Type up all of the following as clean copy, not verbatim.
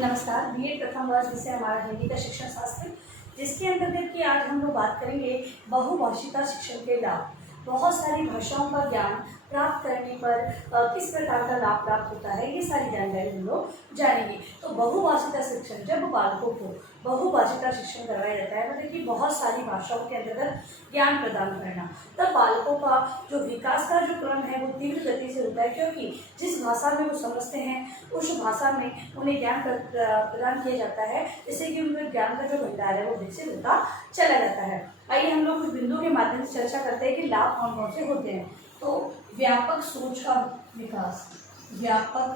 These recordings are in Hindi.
नमस्कार। बीएड प्रथम वर्ष विषय हमारा हिंदी का शिक्षण शास्त्र, जिसके अंतर्गत की आज हम लोग बात करेंगे बहुभाषिता शिक्षण के लाभ। बहुत सारी भाषाओं का ज्ञान प्राप्त करने पर किस प्रकार का लाभ प्राप्त होता है, ये सारी जानकारी हम लोग जानेंगे। तो बहुभाषिता शिक्षण, जब बालकों को बहुभाषिता शिक्षण करवाया जाता है, मतलब कि बहुत सारी भाषाओं के अंतर्गत ज्ञान प्रदान करना, तब बालकों का जो विकास का जो क्रम है वो तीव्र गति से होता है, क्योंकि जिस भाषा में वो समझते हैं उस भाषा में उन्हें ज्ञान प्रदान किया जाता है, जिससे कि उनके ज्ञान का जो भंडार है वो विकसित होता चला जाता है। आइए हम लोग कुछ बिंदुओं के माध्यम से चर्चा करते हैं कि लाभ कौन कौन से होते हैं। तो व्यापक सोच का विकास, व्यापक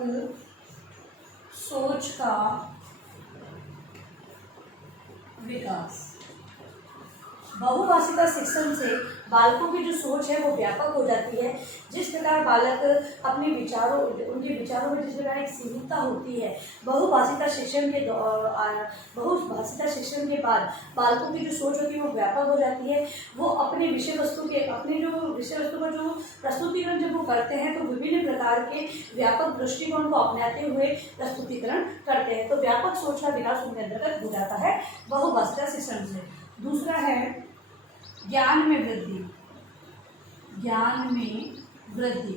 सोच का विकास। बहुभाषिता शिक्षण से बालकों की जो सोच है वो व्यापक हो जाती है। जिस प्रकार बालक अपने विचारों, उनके विचारों में जिस प्रकार एक सीमितता होती है, बहुभाषिता शिक्षण के बाद बालकों की जो सोच होती है वो व्यापक हो जाती है। वो अपने विषय वस्तु का जो प्रस्तुतिकरण जब वो करते हैं तो विभिन्न प्रकार के व्यापक दृष्टिकोण को अपनाते हुए प्रस्तुतिकरण करते हैं। तो व्यापक सोच का विकास उनके अंतर्गत हो जाता है बहुभाषिता शिक्षण से। दूसरा है ज्ञान में वृद्धि। ज्ञान में वृद्धि,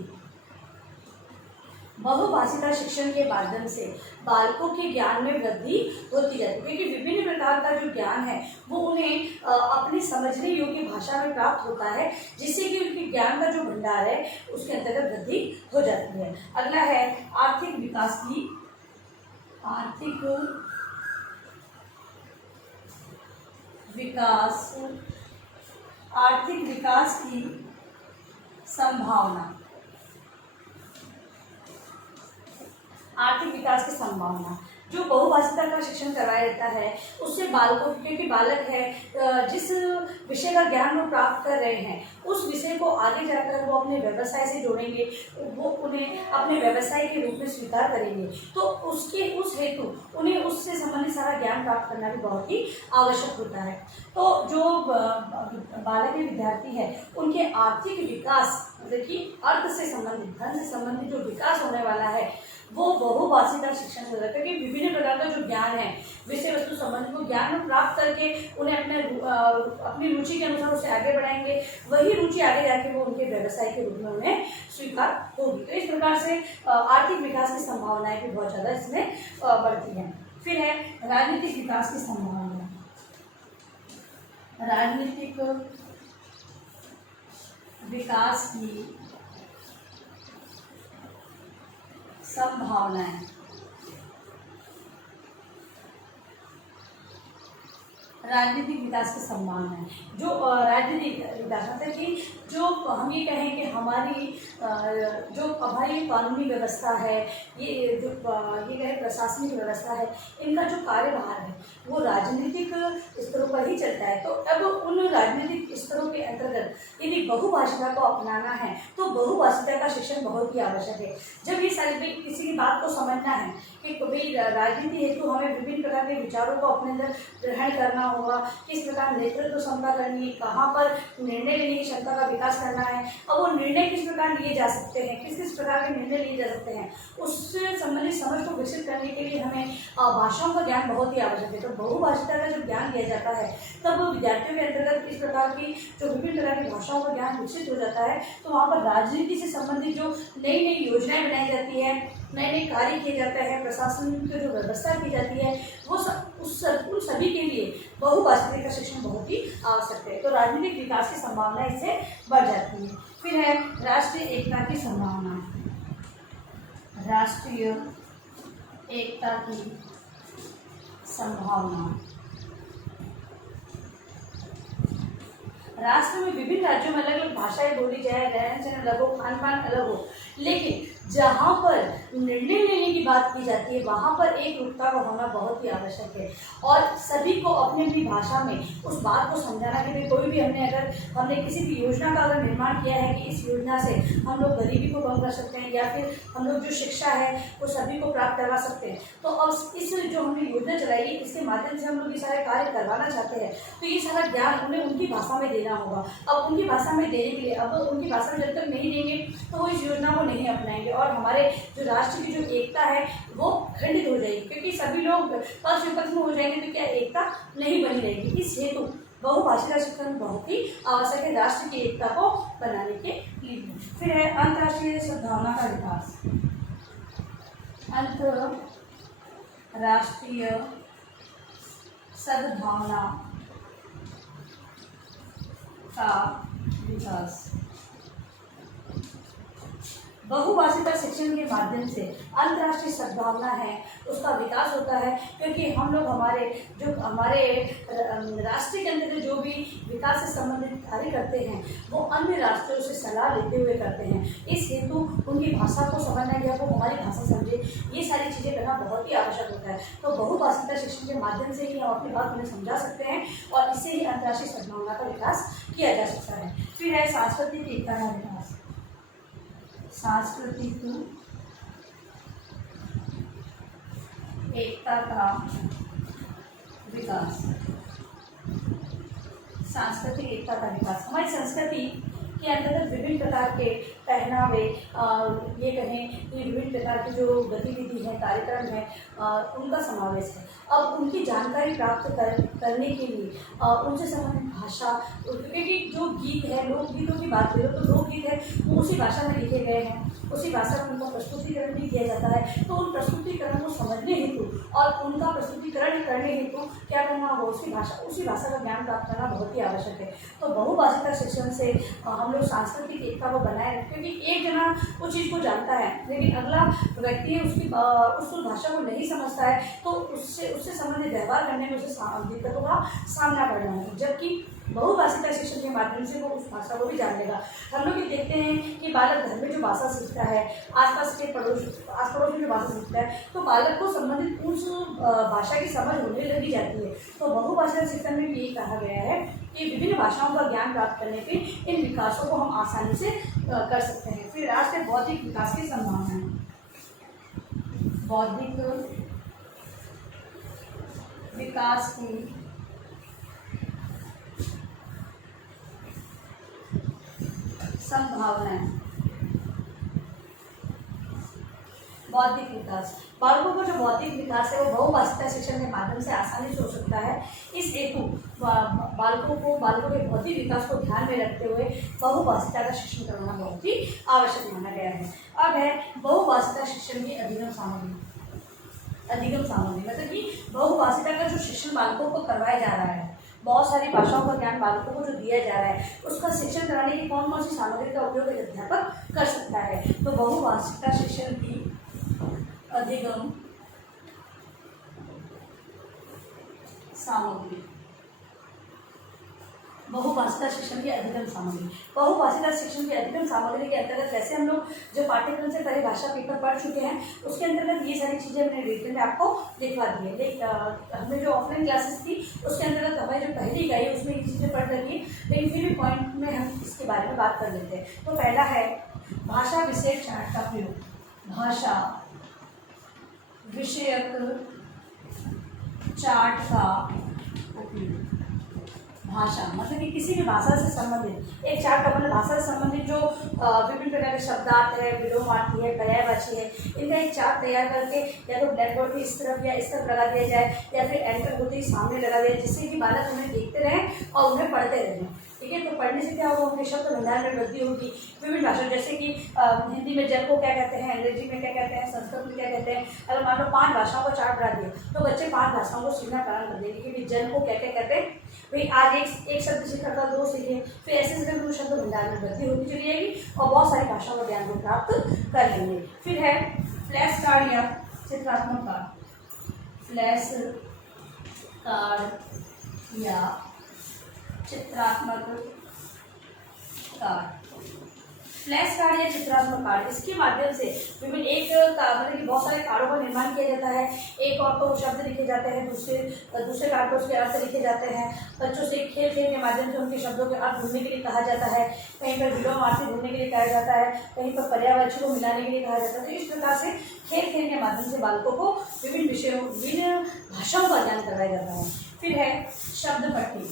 बहुभाषिता शिक्षण के माध्यम से बालकों के ज्ञान में वृद्धि होती जाती है, क्योंकि विभिन्न प्रकार का जो ज्ञान है वो उन्हें अपनी समझने योग्य भाषा में प्राप्त होता है, जिससे कि उनके ज्ञान का जो भंडार है उसके अंतर्गत वृद्धि हो जाती है। अगला है आर्थिक विकास की आर्थिक विकास की संभावना। आर्थिक विकास की संभावना जो बहुभाषिता का शिक्षण करवाया जाता है उससे बालकों, क्योंकि बालक है जिस विषय का ज्ञान वो प्राप्त कर रहे हैं उस विषय को आगे जाकर वो अपने व्यवसाय से जोड़ेंगे, वो उन्हें अपने व्यवसाय के रूप में स्वीकार करेंगे। तो उस हेतु उन्हें उससे संबंधित सारा ज्ञान प्राप्त करना भी बहुत ही आवश्यक होता है। तो जो बालक के विद्यार्थी है उनके आर्थिक विकास, मतलब कि अर्थ से संबंधित, धन से संबंधित जो विकास होने वाला है वो बहुभाषिता शिक्षण से होता है, क्योंकि विभिन्न प्रकार का जो ज्ञान है विषय वस्तु संबंध को ज्ञान प्राप्त करके उन्हें अपनी रुचि के अनुसार उसे आगे बढ़ाएंगे। वही रुचि आगे जाके वो उनके व्यवसाय के रूप में उन्हें स्वीकार होगी। तो इस प्रकार से आर्थिक विकास की संभावनाएं भी बहुत ज़्यादा इसमें बढ़ती हैं। फिर है राजनीतिक विकास की संभावना। राजनीतिक विकास की संभावनाएं। राजनीतिक विकास की संभावना है। जो राजनीतिक विकास मतलब कि जो हम ये कहें कि हमारी जो हमारी कानूनी व्यवस्था है, ये कहें प्रशासनिक व्यवस्था है, इनका जो कार्यभार है वो राजनीतिक स्तरों पर ही चलता है। तो अब उन राजनीतिक स्तरों के अंतर्गत यदि बहुभाषिता को अपनाना है तो बहुभाषिता का शिक्षण बहुत ही आवश्यक है। जब ये सारी किसी की बात को समझना है कि भाई राजनीति हेतु हमें विभिन्न प्रकार के विचारों को अपने अंदर ग्रहण करना होगा, किस प्रकार नेतृत्व क्षमता करनी है, कहाँ पर निर्णय लेने की क्षमता का विकास करना है, अब वो निर्णय किस प्रकार लिए जा सकते हैं, किस किस प्रकार के निर्णय लिए जा सकते हैं, उससे संबंधित समझ को विकसित करने के लिए हमें भाषाओं का ज्ञान बहुत ही आवश्यक है। तो बहुभाषिता का जब ज्ञान दिया जाता है तब विद्यार्थियों के अंतर्गत इस प्रकार की जो विभिन्न प्रकार की भाषाओं का ज्ञान विकसित हो जाता है। तो वहाँ पर राजनीति से संबंधित जो नई नई योजनाएं बनाई जाती है, नए नए कार्य किए जाते हैं, प्रशासन की जो व्यवस्था की जाती है, वो उन सभी के लिए बहुभाषिता का शिक्षण बहुत ही आवश्यक है। तो राजनीतिक विकास की संभावना इससे बढ़ जाती है। फिर है राष्ट्रीय एकता की संभावना। राष्ट्रीय एकता की संभावना। राष्ट्र में विभिन्न राज्यों में अलग अलग भाषाएं बोली जाए, रहन सहन अलग हो, खान पान अलग हो, लेकिन जहाँ पर निर्णय लेने की बात की जाती है वहाँ पर एक रूपता का होना बहुत ही आवश्यक है। और सभी को अपनी अपनी भाषा में उस बात को समझाना कि भाई कोई भी हमने किसी भी योजना का अगर निर्माण किया है कि इस योजना से हम लोग गरीबी को कम कर सकते हैं या फिर हम लोग जो शिक्षा है वो सभी को प्राप्त करवा सकते हैं, तो अब इस जो हमने योजना चलाई है इसके माध्यम से हम लोग ये सारे कार्य करवाना चाहते हैं, तो ये सारा ज्ञान उन्हें उनकी भाषा में देना होगा। अब उनकी भाषा में देने के लिए, अब उनकी भाषा में जब तक नहीं देंगे तो वो इस योजना को नहीं अपनाएंगे और हमारे जो राष्ट्र की जो एकता है वो खंडित हो जाएगी, क्योंकि सभी लोग पक्ष विपक्ष में हो जाएंगे तो क्या एकता नहीं बनी रहेगी। इस हेतु बहुभाषिता शिक्षण बहुत ही आवश्यक है राष्ट्र की एकता को बनाने के लिए। फिर है अंतर्राष्ट्रीय सद्भावना का विकास। अंतर्राष्ट्रीय सद्भावना का विकास। बहुभाषिता शिक्षण के माध्यम से अंतर्राष्ट्रीय सद्भावना है उसका विकास होता है, क्योंकि हम लोग हमारे राष्ट्र के अंदर जो भी विकास से संबंधित कार्य करते हैं वो अन्य राष्ट्रों से सलाह लेते हुए करते हैं। इस हेतु उनकी भाषा को समझना या वो हमारी भाषा समझे, ये सारी चीज़ें करना बहुत ही आवश्यक होता है। तो बहुभाषिता शिक्षण के माध्यम से ही हम अपनी बात उन्हें समझा सकते हैं और इससे ही अंतर्राष्ट्रीय सद्भावना का विकास किया जा सकता है। फिर है सांस्कृतिक एकता का विकास। सांस्कृतिक एकता का विकास। सांस्कृतिक एकता का विकास हमारी संस्कृति के अंतर्गत विभिन्न प्रकार के पहनावे, ये कहें कि विभिन्न प्रकार की जो गतिविधि है, कार्यक्रम है, उनका समावेश है। अब उनकी जानकारी प्राप्त करने के लिए उनसे संबंधित भाषा, क्योंकि जो गीत है, लोकगीतों की बात करें तो लोकगीत है वो उसी भाषा में लिखे गए हैं, उसी भाषा में उनका प्रस्तुतिकरण भी किया जाता है। तो उन प्रस्तुतिकरण को समझने हेतु और उनका प्रस्तुतिकरण करने हेतु क्या करना होगा, उसी भाषा का ज्ञान प्राप्त करना बहुत ही आवश्यक है। तो बहुभाषिता शिक्षण से हम लोग सांस्कृतिक एकता को बनाए रखें, क्योंकि एक जना उस चीज़ को जानता है लेकिन अगला व्यक्ति है उस भाषा को नहीं समझता है, तो उससे संबंधित व्यवहार करने में उसे दिक्कतों का सामना करना है। जबकि बहुभाषिता शिक्षण के माध्यम से वो उस भाषा को भी जान लेगा। हम लोग ये देखते हैं कि बालक घर में जो भाषा सीखता है, आस पड़ोस में जो भाषा सीखता है, तो बालक को संबंधित उस भाषा की समझ होने लगी जाती है। तो बहुभाषिता शिक्षण में भी ये कहा गया है कि विभिन्न भाषाओं का ज्ञान प्राप्त करने पे इन विकासों को हम आसानी से कर सकते हैं। फिर राष्ट्रीय बौद्धिक विकास की संभावना है। बौद्धिक विकास की संभावनाएं। बौद्धिक विकास, बालकों का जो बौद्धिक विकास है वो बहुभाषिता शिक्षण के माध्यम से आसानी से हो सकता है। इस हेतु बालकों के बौद्धिक विकास को ध्यान में रखते हुए बहुभाषिता का शिक्षण करना बहुत ही आवश्यक माना गया है। अब है बहुभाषिता शिक्षण की अधिगम सामग्री। मतलब कि बहुभाषिता का जो शिक्षण बालकों को करवाया जा रहा है, बहुत सारी भाषाओं का ज्ञान बालकों को जो दिया जा रहा है, उसका शिक्षण कराने की कौन कौन सी सामग्री का उपयोग एक अध्यापक कर सकता है। तो बहुभाषिता शिक्षण की अधिगम सामग्री। बहुभाषिता शिक्षण की अधिगम सामग्री। बहुभाषिता शिक्षण की अधिगम सामग्री के अंतर्गत वैसे हम लोग जो पाठ्यक्रम से परिभाषा पेपर पढ़ चुके हैं उसके अंतर्गत ये सारी चीज़ें मैंने डिटेल में आपको दिखवा दी है। हमने जो ऑफलाइन क्लासेस थी उसके अंतर्गत हमारी जो पहली इकाई है उसमें ये चीज़ें पढ़ रही है, लेकिन फिर भी पॉइंट में हम इसके बारे में बात कर लेते हैं। तो पहला है भाषा विषयक चार्ट का प्रयोग। भाषा विषयक चार्ट का उपयोग। भाषा मतलब कि किसी भी भाषा से संबंधित एक चार्ट का मतलब भाषा से संबंधित जो विभिन्न प्रकार के शब्दार्थ है, विलोमार्थी है, पर्यायवाची है, इनका एक चार्ट तैयार करके या तो ब्लैक बोर्ड पे इस तरफ या इस तरफ लगा दिया जाए या फिर एंकर होते ही सामने लगा दिया, जिससे कि बालक उन्हें देखते रहें और उन्हें पढ़ते रहें। ठीक है, तो पढ़ने से क्या होगा, उनके शब्द भंडार में वृद्धि होगी। विभिन्न भाषा जैसे कि हिंदी में जल को क्या कहते हैं, अंग्रेजी में क्या कहते हैं, संस्कृत में क्या कहते हैं। अगर मान लो 5 भाषाओं का चार्ट बना दिया तो बच्चे 5 भाषाओं को सीखना प्रारंभ कर देंगे कि जल को क्या क्या कहते हैं। भाई आज एक शब्द सीखा था, 2 सीखे, फिर ऐसे करके शब्द भंडार में वृद्धि होती चली जाएगी और बहुत सारी भाषाओं का ज्ञान को प्राप्त कर लेंगे। फिर है फ्लैश कार्ड या चित्रात्मक कार्ड। फ्लैश कार्ड या चित्रात्मक कार्ड। फ्लैश कार्ड या चित्रात्मक कार्ड, इसके माध्यम से विभिन्न मतलब कि बहुत सारे कार्डों का निर्माण किया जाता है। एक और तो शब्द लिखे जाते हैं, दूसरे कार्ड पर उसके अर्थ लिखे जाते हैं। बच्चों से खेल के माध्यम से उनके शब्दों के अर्थ ढूंढने के लिए कहा जाता है। कहीं पर विलोमार्थी ढूंढने के लिए कहा जाता है, कहीं पर पर्यायवाची को मिलाने के लिए कहा जाता है। तो इस प्रकार से खेल के माध्यम से बालकों को विभिन्न विषयों, विभिन्न भाषाओं का ज्ञान करवाया जाता है। फिर है शब्द पट्टी।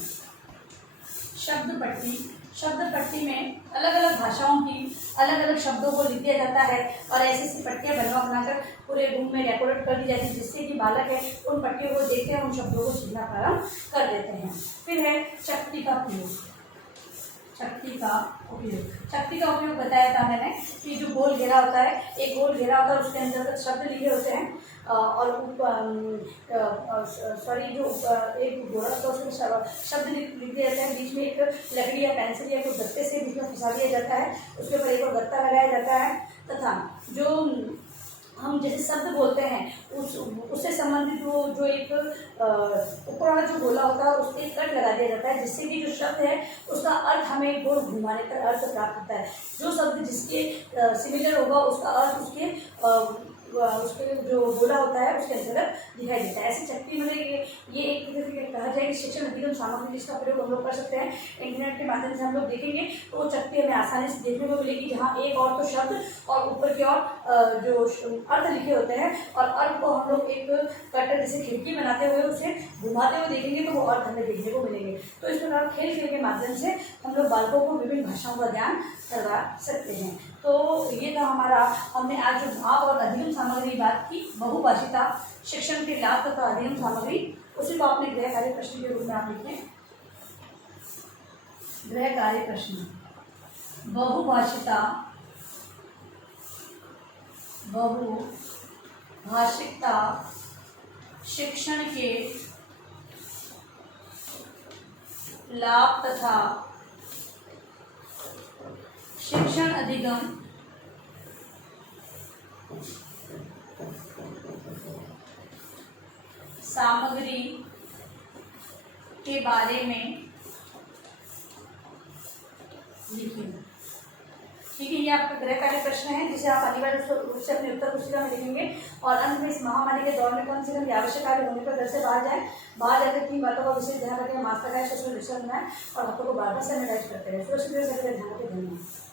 शब्द पट्टी शब्द पट्टी में अलग अलग भाषाओं की अलग अलग शब्दों को लिख दिया जाता है और ऐसी ऐसी पट्टियाँ बनाकर पूरे रूम में डेकोरेट कर दी जाती है, जिससे कि बालक है उन पट्टियों को देखते हैं, उन शब्दों को सीखना प्रारंभ कर देते हैं। फिर है चकती का प्रयोग। चकती का उपयोग बताया था मैंने कि जो गोल घेरा होता है, एक गोल घेरा होता है, उसके अंदर शब्द लिखे होते हैं और सॉरी जो एक गोला होता है उसमें शब्द लिख दिए जाते हैं, बीच में एक लकड़ी या पेंसिल या कोई गत्ते से बीच में फंसा दिया जाता है, उसके ऊपर एक और गत्ता लगाया जाता है तथा जो हम जैसे शब्द बोलते हैं उससे संबंधित वो जो एक ऊपर वाला जो गोला होता है उसके कट लगा दिया जाता है, जिससे कि जो शब्द है उसका अर्थ हमें गोल घुमाने पर अर्थ प्राप्त होता है। जो शब्द जिसके सिमिलर होगा उसका अर्थ उसके जो गोला होता है उसके अंतर्गत दिखाई देता है। ऐसे चकती मतलब ये एक तरह से कहा जाए कि शिक्षण अधिगम सामग्री जिसका प्रयोग हम लोग कर सकते हैं। इंटरनेट के माध्यम से हम लोग देखेंगे तो वो चकती हमें आसानी से देखने को मिलेगी, जहाँ एक और तो शब्द और ऊपर की ओर जो अर्थ लिखे होते हैं और अर्थ को हम लोग एक कटर जैसे खिड़की बनाते हुए उसे घुमाते हुए देखेंगे तो वो अर्थ हमें देखने को मिलेंगे। तो इस प्रकार खेल खेल के माध्यम से हम लोग बालकों को विभिन्न भाषाओं का ज्ञान करवा सकते हैं। तो ये था हमारा, हमने आज जो भाव और अधिगम सामग्री की बात की, बहुभाषिता, शिक्षण के लाभ तथा अधिगम सामग्री, उसी को आपने गृह कार्य प्रश्न के रूप में आप लिखें। गृह कार्य प्रश्न, बहुभाषिता, बहुभाषिकता शिक्षण के लाभ तथा शिक्षण अधिगम सामग्री के बारे में लिखिए। ठीक है, ये आपका गृह कार्य प्रश्न है जिसे आप अनिवार्य रूप से अपने उत्तर पुस्तिका में लिखेंगे। और अंत में इस महामारी के दौर में कम से कम आवश्यक कार्य होने पर घर से बाहर जाए, बाहर जाकर 3 बातों का विशेष ध्यान रखें। मास्क लगाए, सोशल डिस्टेंस बनाए और हाथों को बार बार सैनिटाइज करते रहे। सुरक्षित ध्यान रखें। धन्यवाद।